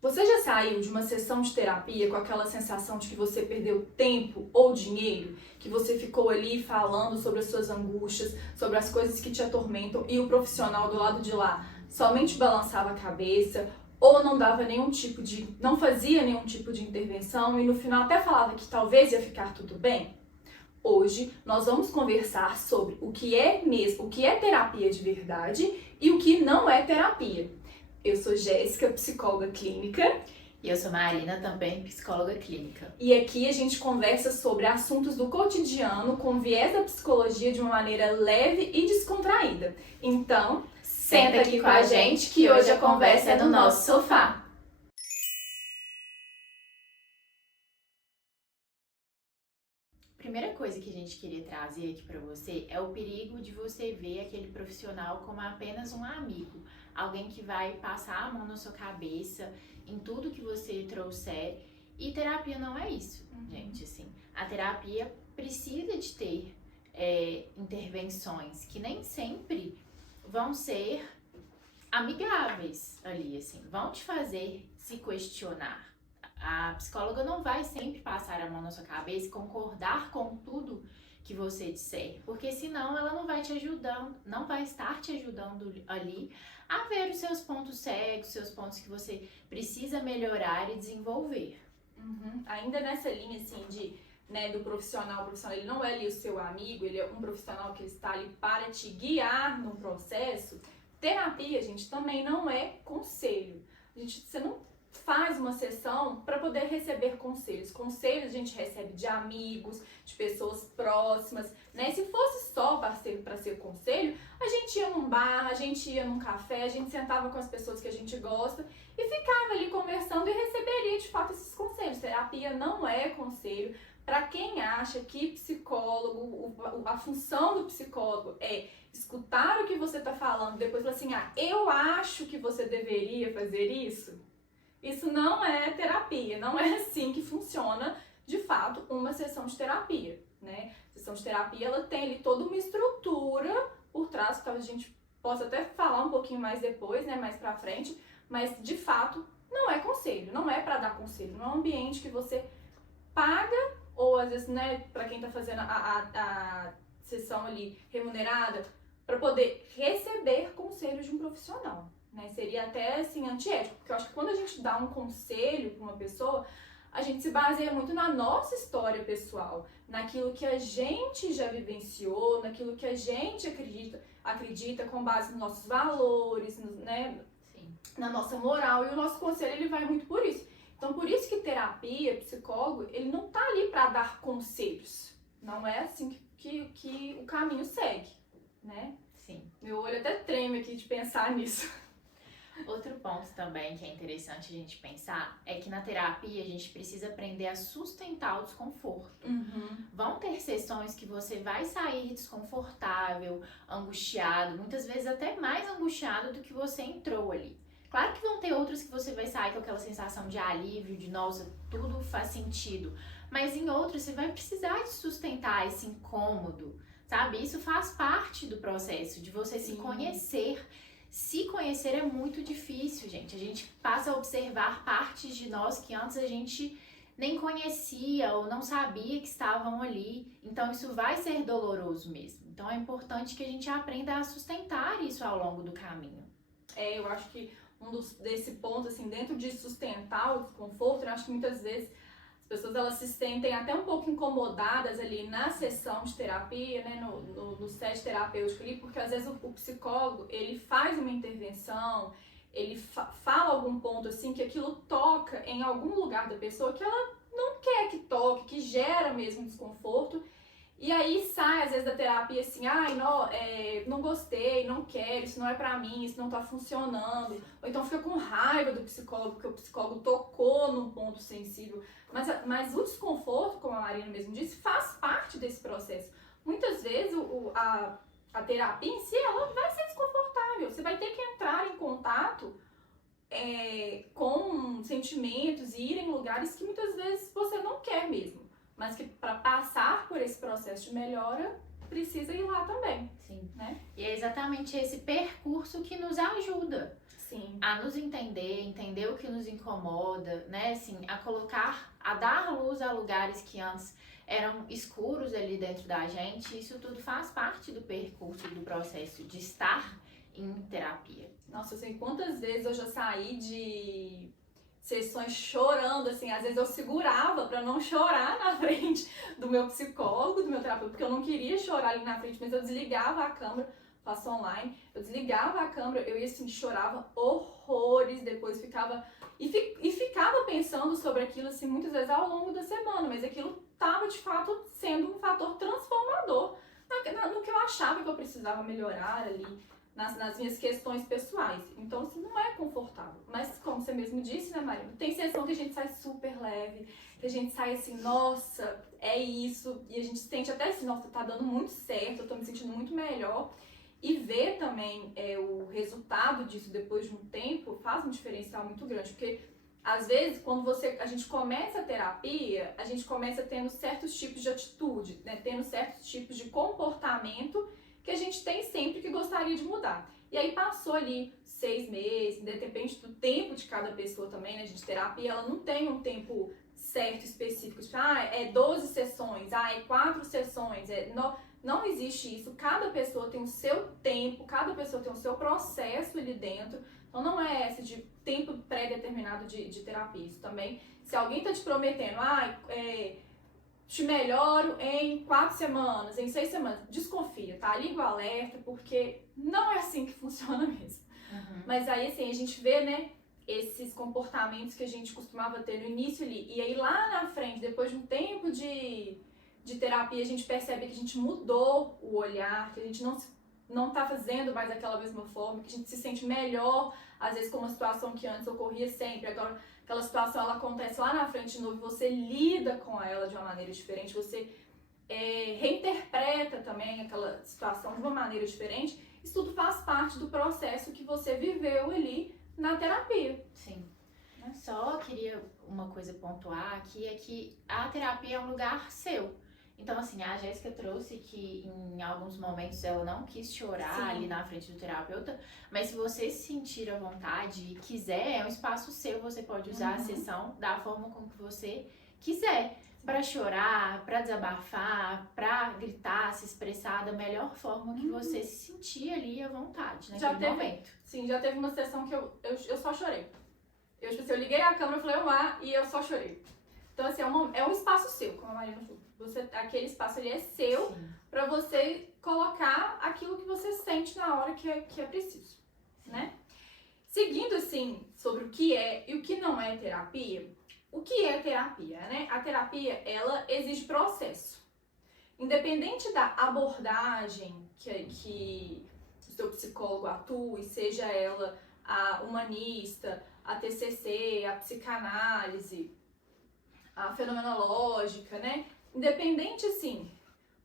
Você já saiu de uma sessão de terapia com aquela sensação de que você perdeu tempo ou dinheiro? Que você ficou ali falando sobre as suas angústias, sobre as coisas que te atormentam e o profissional do lado de lá somente balançava a cabeça ou não fazia nenhum tipo de intervenção e no final até falava que talvez ia ficar tudo bem? Hoje nós vamos conversar sobre o que é terapia de verdade e o que não é terapia. Eu sou Jéssica, psicóloga clínica. E eu sou Marina, também psicóloga clínica. E aqui a gente conversa sobre assuntos do cotidiano com viés da psicologia de uma maneira leve e descontraída. Então, senta aqui com a gente que hoje a conversa é no nosso sofá. A primeira coisa que a gente queria trazer aqui para você é o perigo de você ver aquele profissional como apenas um amigo, alguém que vai passar a mão na sua cabeça em tudo que você trouxer. E terapia não é isso, gente, assim. A terapia precisa de ter intervenções que nem sempre vão ser amigáveis ali, assim, vão te fazer se questionar. A psicóloga não vai sempre passar a mão na sua cabeça e concordar com tudo que você disser, porque senão ela não vai te ajudando, não vai estar te ajudando ali a ver os seus pontos cegos, seus pontos que você precisa melhorar e desenvolver. Ainda nessa linha assim do profissional, o profissional ele não é ali o seu amigo, ele é um profissional que está ali para te guiar no processo. Terapia, gente, também não é conselho. Você não faz uma sessão para poder receber conselhos. Conselhos a gente recebe de amigos, de pessoas próximas, né? Se fosse só para ser conselho, a gente ia num bar, a gente ia num café, a gente sentava com as pessoas que a gente gosta e ficava ali conversando e receberia de fato esses conselhos. Terapia não é conselho. Para quem acha que psicólogo, a função do psicólogo é escutar o que você está falando, depois falar assim, eu acho que você deveria fazer isso. Isso não é terapia, não é assim que funciona, de fato, uma sessão de terapia, né? A sessão de terapia, ela tem ali toda uma estrutura por trás, que talvez a gente possa até falar um pouquinho mais depois, né, mais pra frente, mas, de fato, não é conselho, não é pra dar conselho, não é um ambiente que você paga, ou às vezes, né, pra quem tá fazendo a sessão ali remunerada, pra poder receber conselhos de um profissional. Né? Seria até assim antiético, porque eu acho que quando a gente dá um conselho para uma pessoa, a gente se baseia muito na nossa história pessoal, naquilo que a gente já vivenciou, naquilo que a gente acredita com base nos nossos valores, né? Sim. Na nossa moral, e o nosso conselho ele vai muito por isso. Então, por isso que terapia, psicólogo, ele não tá ali para dar conselhos. Não é assim que o caminho segue, né? Sim. Meu olho até treme aqui de pensar nisso. Outro ponto também que é interessante a gente pensar é que na terapia a gente precisa aprender a sustentar o desconforto. Vão ter sessões que você vai sair desconfortável, angustiado, muitas vezes até mais angustiado do que você entrou ali. Claro que vão ter outras que você vai sair com aquela sensação de alívio, de nossa, tudo faz sentido. Mas em outras você vai precisar de sustentar esse incômodo, sabe? Isso faz parte do processo de você se conhecer. Se conhecer é muito difícil, gente. A gente passa a observar partes de nós que antes a gente nem conhecia ou não sabia que estavam ali. Então isso vai ser doloroso mesmo. Então é importante que a gente aprenda a sustentar isso ao longo do caminho. Eu acho que desse ponto, assim, dentro de sustentar o desconforto, eu acho que muitas vezes as pessoas elas se sentem até um pouco incomodadas ali na sessão de terapia, né, no set terapêutico ali, porque às vezes o psicólogo, ele faz uma intervenção, ele fala algum ponto assim, que aquilo toca em algum lugar da pessoa que ela não quer que toque, que gera mesmo desconforto. E aí sai, às vezes, da terapia assim, não gostei, não quero, isso não é pra mim, isso não tá funcionando. Ou então fica com raiva do psicólogo, porque o psicólogo tocou num ponto sensível. Mas o desconforto, como a Marina mesmo disse, faz parte desse processo. Muitas vezes a terapia em si, ela vai ser desconfortável. Você vai ter que entrar em contato com sentimentos e ir em lugares que muitas vezes você não quer mesmo. Mas que para passar por esse processo de melhora, precisa ir lá também. Sim. Né? E é exatamente esse percurso que nos ajuda Sim. a nos entender o que nos incomoda, né? Assim, a dar luz a lugares que antes eram escuros ali dentro da gente. Isso tudo faz parte do percurso, do processo de estar em terapia. Nossa, assim, quantas vezes eu já saí de sessões chorando, assim, às vezes eu segurava pra não chorar na frente do meu psicólogo, do meu terapeuta, porque eu não queria chorar ali na frente, mas eu desligava a câmera, faço online, eu desligava a câmera, eu ia assim, chorava horrores, depois ficava e ficava pensando sobre aquilo, assim, muitas vezes ao longo da semana, mas aquilo tava, de fato, sendo um fator transformador no que eu achava que eu precisava melhorar ali, nas minhas questões pessoais. Então, assim, não é confortável. Mas, como você mesmo disse, né, Marina? Tem sessão que a gente sai super leve, que a gente sai assim, nossa, é isso. E a gente sente até assim, nossa, tá dando muito certo, eu tô me sentindo muito melhor. E ver também o resultado disso depois de um tempo faz um diferencial muito grande. Porque, às vezes, quando a gente começa a terapia, a gente começa tendo certos tipos de atitude, né? Tendo certos tipos de comportamento que a gente tem sempre que gostaria de mudar. E aí passou ali 6 meses, depende do tempo de cada pessoa também, né? De terapia, ela não tem um tempo certo, específico, tipo, é 12 sessões, é 4 sessões, não existe isso. Cada pessoa tem o seu tempo, cada pessoa tem o seu processo ali dentro. Então não é essa de tempo pré-determinado de terapia. Isso também, se alguém tá te prometendo, te melhoro em 4 semanas, em 6 semanas, desconfia, tá? Liga o alerta, porque não é assim que funciona mesmo. Uhum. Mas aí, assim, a gente vê, né, esses comportamentos que a gente costumava ter no início ali, e aí lá na frente, depois de um tempo de terapia, a gente percebe que a gente mudou o olhar, que a gente não tá fazendo mais daquela mesma forma, que a gente se sente melhor, às vezes com uma situação que antes ocorria sempre, agora aquela situação ela acontece lá na frente de novo e você lida com ela de uma maneira diferente, você reinterpreta também aquela situação de uma maneira diferente. Isso tudo faz parte do processo que você viveu ali na terapia. Sim. Só queria uma coisa pontuar aqui, é que a terapia é um lugar seu. Então, assim, a Jéssica trouxe que em alguns momentos ela não quis chorar Sim. ali na frente do terapeuta, mas se você se sentir à vontade e quiser, é um espaço seu, você pode usar a sessão da forma como que você quiser. Para chorar, para desabafar, para gritar, se expressar da melhor forma que você se sentir ali à vontade naquele momento. Sim, já teve uma sessão que eu só chorei. Eu liguei a câmera, falei olá e eu só chorei. Então, assim, é um espaço seu, como a Marina falou. Aquele espaço ali é seu para você colocar aquilo que você sente na hora que é preciso, né? Seguindo, assim, sobre o que é e o que não é terapia, o que é terapia, né? A terapia, ela exige processo. Independente da abordagem que o seu psicólogo atue, seja ela a humanista, a TCC, a psicanálise, a fenomenológica, né? Independente, assim,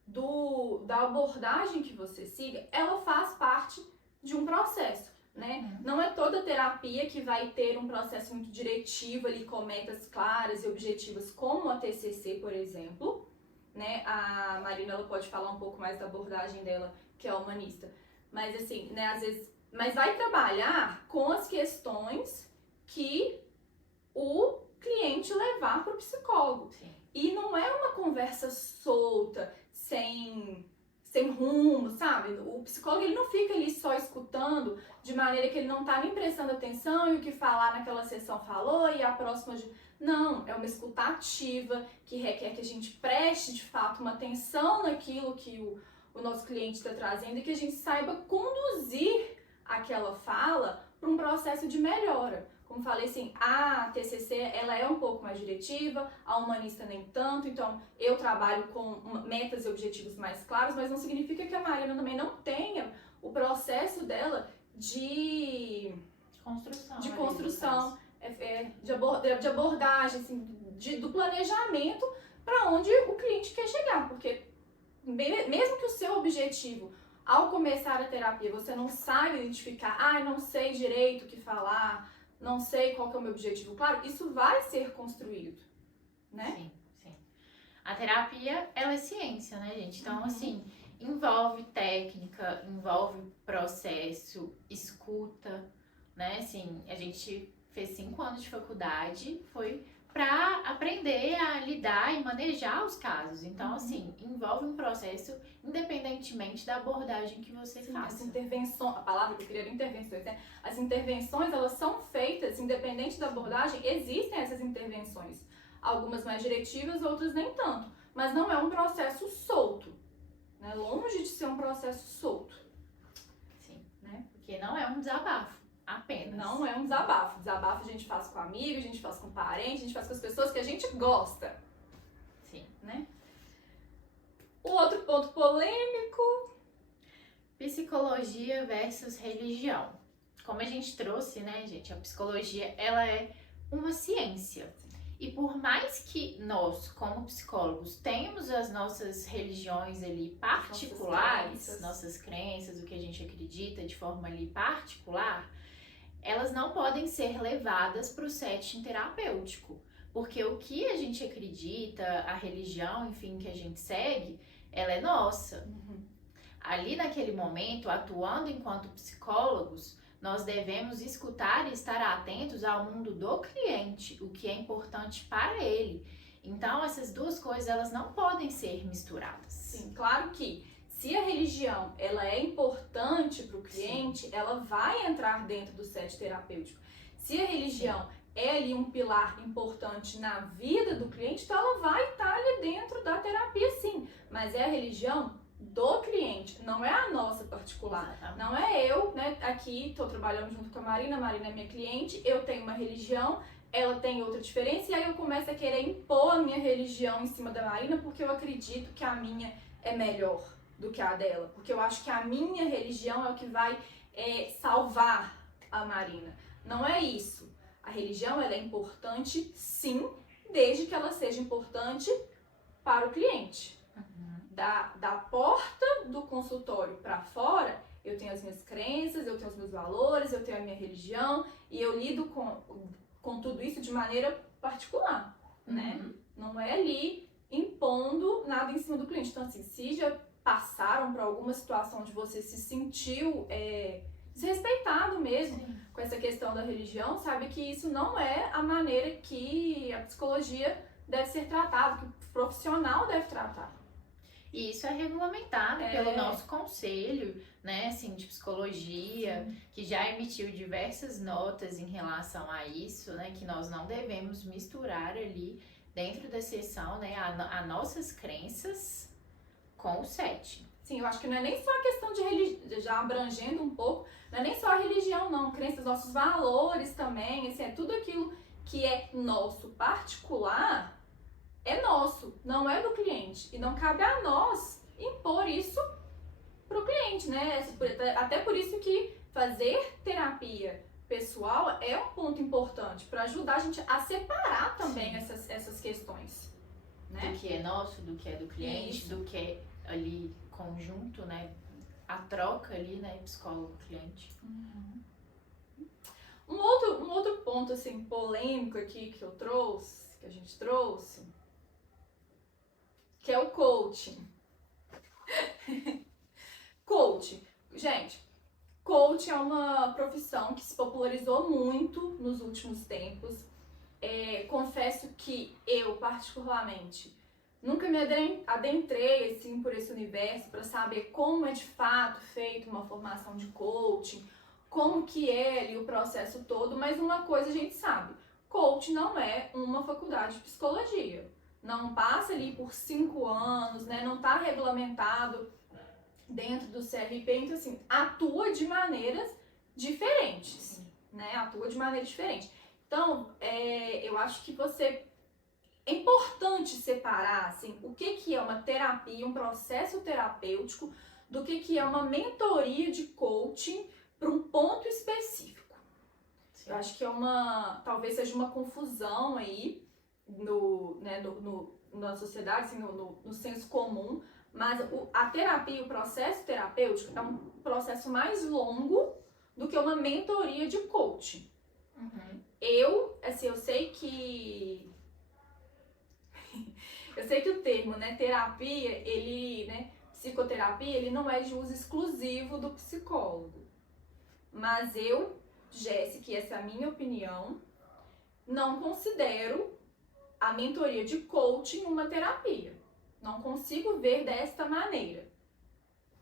da abordagem que você siga, ela faz parte de um processo, né? Não é toda terapia que vai ter um processo muito diretivo ali, com metas claras e objetivas, como a TCC, por exemplo, né? A Marina, ela pode falar um pouco mais da abordagem dela, que é a humanista. Mas, assim, né, às vezes... Mas vai trabalhar com as questões que o cliente levar para o psicólogo. Sim. E não é uma conversa solta, sem rumo, sabe? O psicólogo, ele não fica ali só escutando de maneira que ele não tá nem prestando atenção e o que falar naquela sessão falou e a próxima... Não, é uma escuta ativa que requer que a gente preste, de fato, uma atenção naquilo que o nosso cliente está trazendo e que a gente saiba conduzir aquela fala para um processo de melhora. Como falei, assim, a TCC, ela é um pouco mais diretiva, a humanista nem tanto, então eu trabalho com metas e objetivos mais claros, mas não significa que a Marina também não tenha o processo dela de construção, de abordagem, assim, do planejamento para onde o cliente quer chegar, porque mesmo que o seu objetivo, ao começar a terapia, você não saiba identificar, não sei direito o que falar, não sei qual que é o meu objetivo, claro, isso vai ser construído, né? Sim, sim. A terapia, ela é ciência, né, gente? Então, assim, envolve técnica, envolve processo, escuta, né? Assim, a gente fez 5 anos de faculdade, foi para aprender a lidar e manejar os casos. Então, assim, envolve um processo independentemente da abordagem que você faça. As intervenções, a palavra que eu queria era intervenções, né? As intervenções, elas são feitas, independente da abordagem, existem essas intervenções. Algumas mais diretivas, outras nem tanto. Mas não é um processo solto, né? Longe de ser um processo solto. Sim, né? Porque não é um desabafo. Apenas. Não é um desabafo. Desabafo a gente faz com amigo, a gente faz com parente, a gente faz com as pessoas que a gente gosta. Sim. Né? O outro ponto polêmico. Psicologia versus religião. Como a gente trouxe, né, gente? A psicologia, ela é uma ciência. E por mais que nós, como psicólogos, tenhamos as nossas religiões ali particulares, nossas crenças, o que a gente acredita de forma ali particular, elas não podem ser levadas para o setting terapêutico, porque o que a gente acredita, a religião, enfim, que a gente segue, ela é nossa. Ali naquele momento, atuando enquanto psicólogos, nós devemos escutar e estar atentos ao mundo do cliente, o que é importante para ele. Então, essas duas coisas, elas não podem ser misturadas. Sim, claro que se a religião ela é importante para o cliente, ela vai entrar dentro do set terapêutico. Se a religião é ali um pilar importante na vida do cliente, então ela vai estar ali dentro da terapia, sim. Mas é a religião do cliente, não é a nossa particular. Exatamente. Não é eu, né, aqui estou trabalhando junto com a Marina é minha cliente, eu tenho uma religião, ela tem outra diferença, e aí eu começo a querer impor a minha religião em cima da Marina porque eu acredito que a minha é melhor do que a dela, porque eu acho que a minha religião é o que vai salvar a Marina. Não é isso. A religião ela é importante, sim, desde que ela seja importante para o cliente. Da porta do consultório para fora, eu tenho as minhas crenças, eu tenho os meus valores, eu tenho a minha religião e eu lido com tudo isso de maneira particular, né? Não é ali impondo nada em cima do cliente. Então, assim, se já passaram por alguma situação onde você se sentiu desrespeitado mesmo com essa questão da religião, sabe que isso não é a maneira que a psicologia deve ser tratada, que o profissional deve tratar. E isso é regulamentado pelo nosso conselho, né, assim, de psicologia, que já emitiu diversas notas em relação a isso, né, que nós não devemos misturar ali dentro da sessão, né, as nossas crenças com o setting. Sim, eu acho que não é nem só a questão de religião, já abrangendo um pouco, não é nem só a religião não, crenças, nossos valores também, assim, é tudo aquilo que é nosso particular, é nosso, não é do cliente. E não cabe a nós impor isso pro cliente, né? Até por isso que fazer terapia pessoal é um ponto importante para ajudar a gente a separar também essas questões, né? Do que é nosso, do que é do cliente, isso. Do que é ali conjunto, né? A troca ali, né? Psicólogo-cliente. Um outro ponto, assim, polêmico aqui que a gente trouxe, que é o coaching. Coaching. Gente, coaching é uma profissão que se popularizou muito nos últimos tempos. Confesso que eu, particularmente, nunca me adentrei assim, por esse universo para saber como é de fato feita uma formação de coaching, como que é ali o processo todo, mas uma coisa a gente sabe, coaching não é uma faculdade de psicologia. Não passa ali por 5 anos, né? Não está regulamentado dentro do CRP, então assim, atua de maneiras diferentes, né? Atua de maneira diferente. Então, eu acho que é importante separar, assim, o que é uma terapia, um processo terapêutico, do que é uma mentoria de coaching para um ponto específico. Sim. Eu acho que talvez seja uma confusão aí, na sociedade, assim, no senso comum, mas a terapia, o processo terapêutico é um processo mais longo do que uma mentoria de coaching. Eu sei que o termo, né, terapia, ele, né, psicoterapia, ele não é de uso exclusivo do psicólogo, mas eu Jéssica, e essa é a minha opinião, não considero a mentoria de coaching uma terapia. Não consigo ver desta maneira,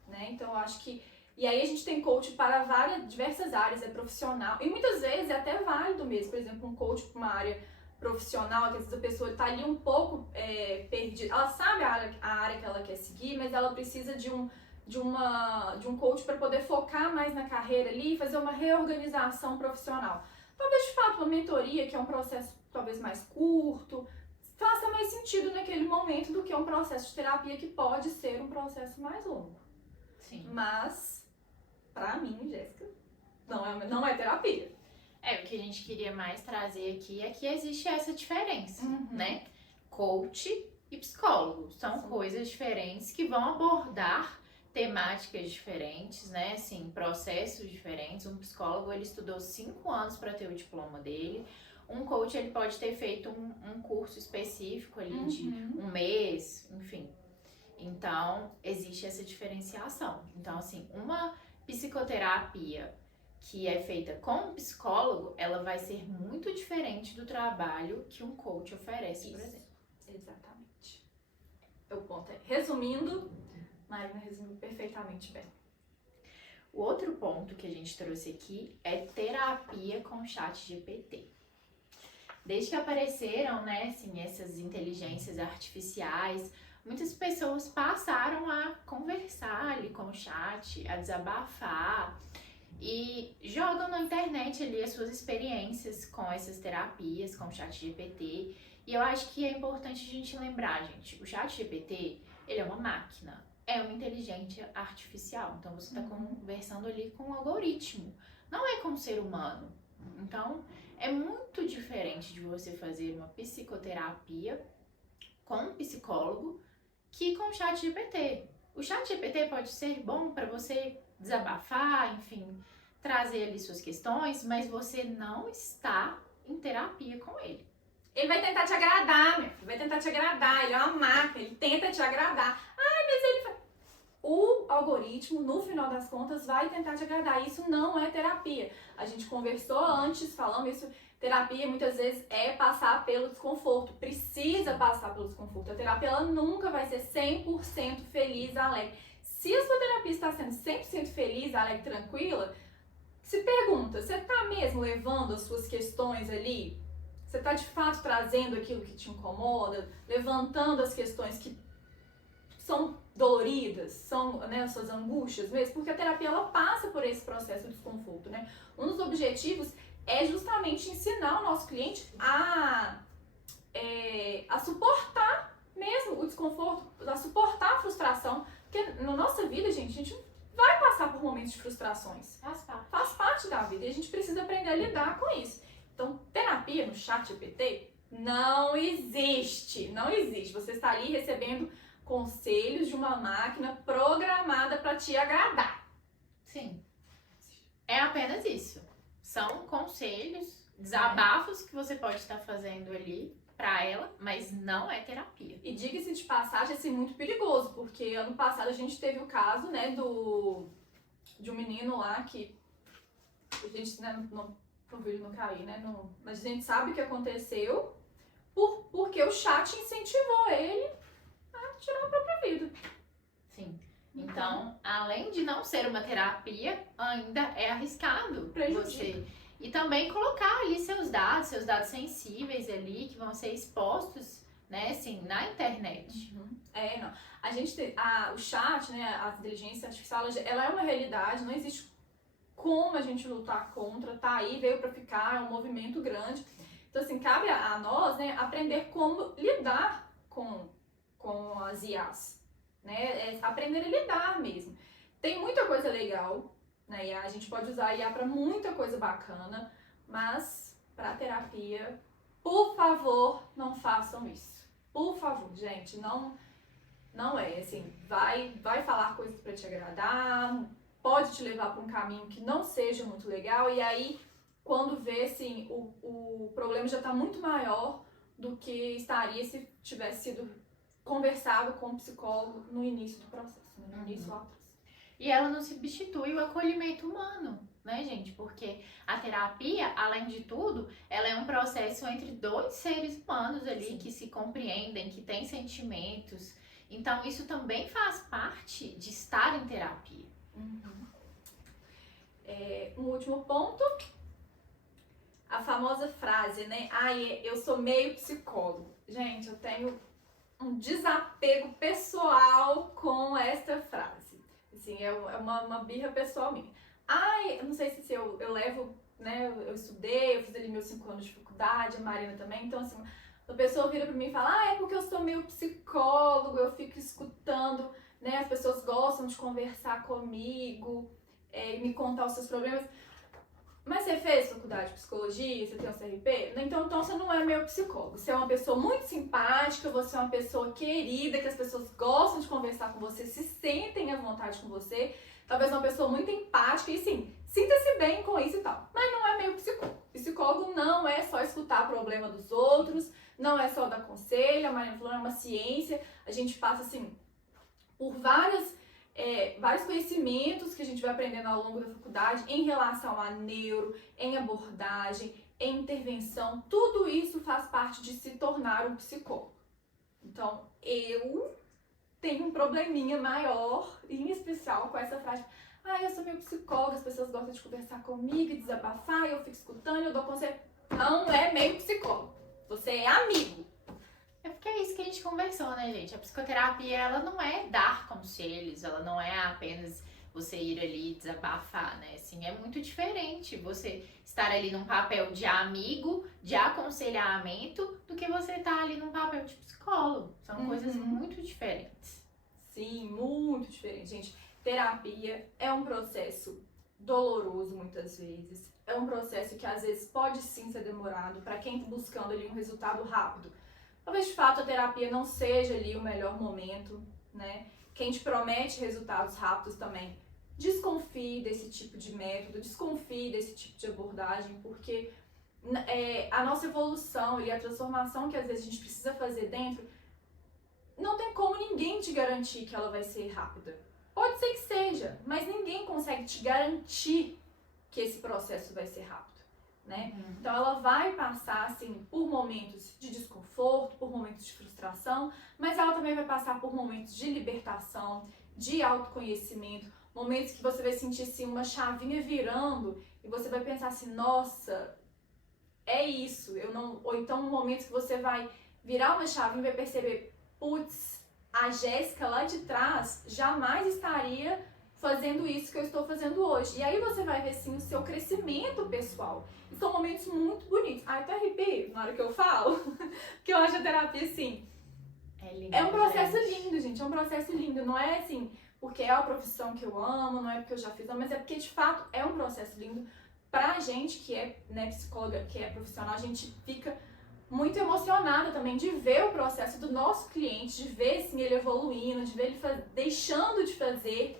né? Então, eu acho que... E aí a gente tem coach para diversas áreas, é profissional. E muitas vezes é até válido mesmo. Por exemplo, um coach para uma área profissional, que às vezes a pessoa está ali um pouco perdida. Ela sabe a área que ela quer seguir, mas ela precisa de um coach para poder focar mais na carreira ali e fazer uma reorganização profissional. Talvez, de fato, uma mentoria, que é um processo talvez mais curto, faça mais sentido naquele momento do que um processo de terapia que pode ser um processo mais longo. Sim. Mas, pra mim, Jéssica, não é terapia. O que a gente queria mais trazer aqui é que existe essa diferença, né? Coach e psicólogo são coisas diferentes que vão abordar temáticas diferentes, né? Assim, processos diferentes. Um psicólogo, ele estudou 5 anos para ter o diploma dele. Um coach, ele pode ter feito um curso específico ali de 1 mês, enfim. Então, existe essa diferenciação. Então, assim, uma psicoterapia que é feita com um psicólogo, ela vai ser muito diferente do trabalho que um coach oferece, por exemplo. Exatamente. O ponto é, resumindo, Marina resumiu perfeitamente bem. O outro ponto que a gente trouxe aqui é terapia com ChatGPT. Desde que apareceram, né, assim, essas inteligências artificiais, muitas pessoas passaram a conversar ali com o chat, a desabafar e jogam na internet ali as suas experiências com essas terapias, com o ChatGPT. E eu acho que é importante a gente lembrar, gente, o ChatGPT, ele é uma máquina, é uma inteligência artificial. Então você está conversando ali com um algoritmo, não é com um ser humano. Então é muito diferente de você fazer uma psicoterapia com um psicólogo que com o ChatGPT. O ChatGPT pode ser bom para você desabafar, enfim, trazer ali suas questões, mas você não está em terapia com ele. Ele vai tentar te agradar, meu filho, vai tentar te agradar, ele é uma máquina, ele tenta te agradar. Mas ele... O algoritmo, no final das contas, vai tentar te agradar. Isso não é terapia. A gente conversou antes, falando isso. Terapia, muitas vezes, é passar pelo desconforto. Precisa passar pelo desconforto. A terapia, ela nunca vai ser 100% feliz, alegre. Se a sua terapia está sendo 100% feliz, alegre, tranquila, se pergunta, você está mesmo levando as suas questões ali? Você está, de fato, trazendo aquilo que te incomoda? Levantando as questões que são doloridas, são, né, as suas angústias mesmo? Porque a terapia, ela passa por esse processo de desconforto, né? Um dos objetivos é justamente ensinar o nosso cliente a suportar mesmo o desconforto, a suportar a frustração. Porque na nossa vida, gente, a gente vai passar por momentos de frustrações. Faz parte da vida e a gente precisa aprender a lidar com isso. Então, terapia no ChatGPT não existe. Não existe. Você está ali recebendo conselhos de uma máquina programada para te agradar. Sim. É apenas isso. São conselhos, desabafos que você pode estar fazendo ali para ela, mas não é terapia. E diga-se de passagem, assim, muito perigoso, porque ano passado a gente teve o caso, né, de um menino lá que a gente, né, pro vídeo não cair, né, mas a gente sabe o que aconteceu porque o chat incentivou ele a tirar a própria vida. Sim. Então, além de não ser uma terapia, ainda é arriscado você. E também colocar ali seus dados sensíveis ali, que vão ser expostos, né, assim, na internet. Não. A gente tem, o chat, né, a inteligência artificial, ela é uma realidade, não existe como a gente lutar contra, tá aí, veio pra ficar, é um movimento grande. Então, assim, cabe a nós, né, aprender como lidar com as IAs, né, aprender a lidar mesmo. Tem muita coisa legal na IA, a gente pode usar a IA para muita coisa bacana, mas para terapia, por favor, não façam isso. Por favor, gente, não é assim, vai falar coisas para te agradar, pode te levar para um caminho que não seja muito legal, e aí quando vê, assim, o problema já está muito maior do que estaria se tivesse sido conversado com o psicólogo no início do processo, né? No início lá atrás. E ela não substitui o acolhimento humano. né, gente? Porque a terapia, além de tudo, ela é um processo entre dois seres humanos ali Sim. que se compreendem, que têm sentimentos. Então, isso também faz parte de estar em terapia. Um último ponto, a famosa frase, né? Eu sou meio psicólogo. Gente, eu tenho um desapego pessoal com esta frase. Assim, é uma birra pessoal minha. Eu não sei se eu levo, né? Eu estudei, eu fiz ali meus 5 anos de faculdade, a Marina também. Então, assim, a pessoa vira pra mim e fala: é porque eu sou meio psicólogo, eu fico escutando, né? As pessoas gostam de conversar comigo e me contar os seus problemas. Mas você fez faculdade de psicologia, você tem um CRP? Então você não é meu psicólogo. Você é uma pessoa muito simpática, você é uma pessoa querida, que as pessoas gostam de conversar com você, se sentem à vontade com você. Talvez uma pessoa muito empática e sim, sinta-se bem com isso e tal. Mas não é meu psicólogo. Psicólogo não é só escutar o problema dos outros, não é só dar conselho, a Maria falou, é uma ciência. A gente passa assim por vários conhecimentos que a gente vai aprendendo ao longo da faculdade em relação a neuro, em abordagem, em intervenção. Tudo isso faz parte de se tornar um psicólogo. Então, eu tenho um probleminha maior, em especial com essa frase: eu sou meu psicólogo, as pessoas gostam de conversar comigo e desabafar, eu fico escutando, eu dou conselho. Não é meio psicólogo. Você é amigo. É porque é isso que a gente conversou, né, gente? A psicoterapia, ela não é dar conselhos, ela não é apenas você ir ali desabafar, né? Assim, é muito diferente você estar ali num papel de amigo, de aconselhamento, do que você estar ali num papel de psicólogo. São coisas muito diferentes. Sim, muito diferente, gente. Terapia é um processo doloroso muitas vezes. É um processo que às vezes pode sim ser demorado para quem está buscando ali um resultado rápido. Talvez de fato a terapia não seja ali o melhor momento, né? Quem te promete resultados rápidos também, desconfie desse tipo de método, desconfie desse tipo de abordagem, porque a nossa evolução e a transformação que às vezes a gente precisa fazer dentro, não tem como ninguém te garantir que ela vai ser rápida. Pode ser que seja, mas ninguém consegue te garantir que esse processo vai ser rápido. Né? Então ela vai passar assim por momentos de desconforto, por momentos de frustração, mas ela também vai passar por momentos de libertação, de autoconhecimento, momentos que você vai sentir assim uma chavinha virando e você vai pensar assim: nossa, é isso. Ou então momentos que você vai virar uma chavinha e vai perceber: putz, a Jéssica lá de trás jamais estaria fazendo isso que eu estou fazendo hoje. E aí você vai ver sim o seu crescimento pessoal. E são momentos muito bonitos. Eu até arrepio na hora que eu falo, porque eu acho a terapia assim, é um processo lindo, gente. É um processo lindo. Não é assim porque é a profissão que eu amo, não é porque eu já fiz, mas é porque de fato é um processo lindo. Pra gente que é, né, psicóloga, que é profissional, a gente fica muito emocionada também de ver o processo do nosso cliente, de ver assim, ele evoluindo, de ver ele deixando de fazer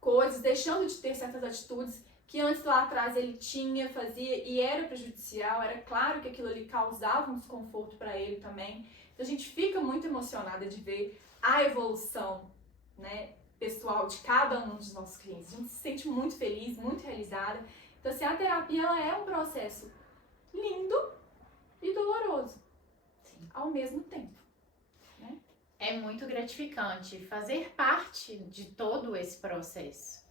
coisas, deixando de ter certas atitudes que antes lá atrás ele fazia e era prejudicial, era claro que aquilo ali causava um desconforto para ele também. Então a gente fica muito emocionada de ver a evolução, né, pessoal de cada um dos nossos clientes. A gente se sente muito feliz, muito realizada. Então assim, a terapia ela é um processo lindo e doloroso, sim, ao mesmo tempo. É muito gratificante fazer parte de todo esse processo.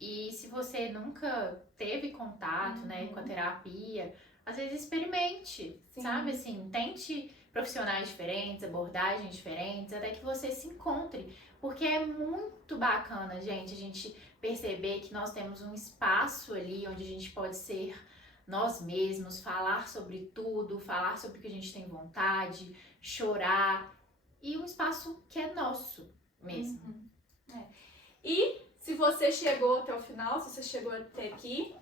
E se você nunca teve contato, né, com a terapia, às vezes experimente, sim, sabe? Assim, tente profissionais diferentes, abordagens diferentes, até que você se encontre. Porque é muito bacana, gente, a gente perceber que nós temos um espaço ali onde a gente pode ser nós mesmos, falar sobre tudo, falar sobre o que a gente tem vontade, chorar. E um espaço que é nosso mesmo. E se você chegou até o final, se você chegou até aqui,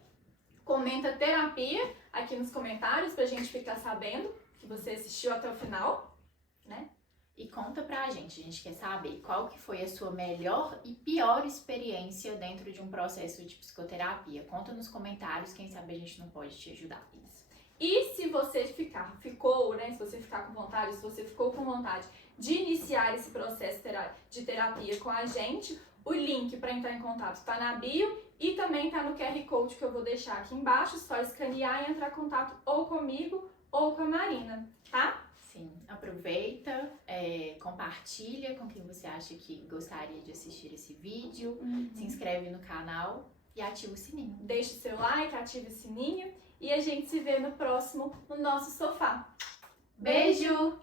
comenta terapia aqui nos comentários pra gente ficar sabendo que você assistiu até o final, né? E conta pra gente, a gente quer saber qual que foi a sua melhor e pior experiência dentro de um processo de psicoterapia. Conta nos comentários, quem sabe a gente não pode te ajudar. Isso. E se você ficou, né, se você ficar com vontade, se você ficou com vontade de iniciar esse processo de terapia com a gente, O link para entrar em contato está na bio e também está no QR Code que eu vou deixar aqui embaixo. Só escanear e entrar em contato ou comigo ou com a Marina, tá? Sim, aproveita, compartilha com quem você acha que gostaria de assistir esse vídeo, se inscreve no canal e ativa o sininho. Deixe seu like, ative o sininho e a gente se vê no próximo, no nosso sofá. Beijo!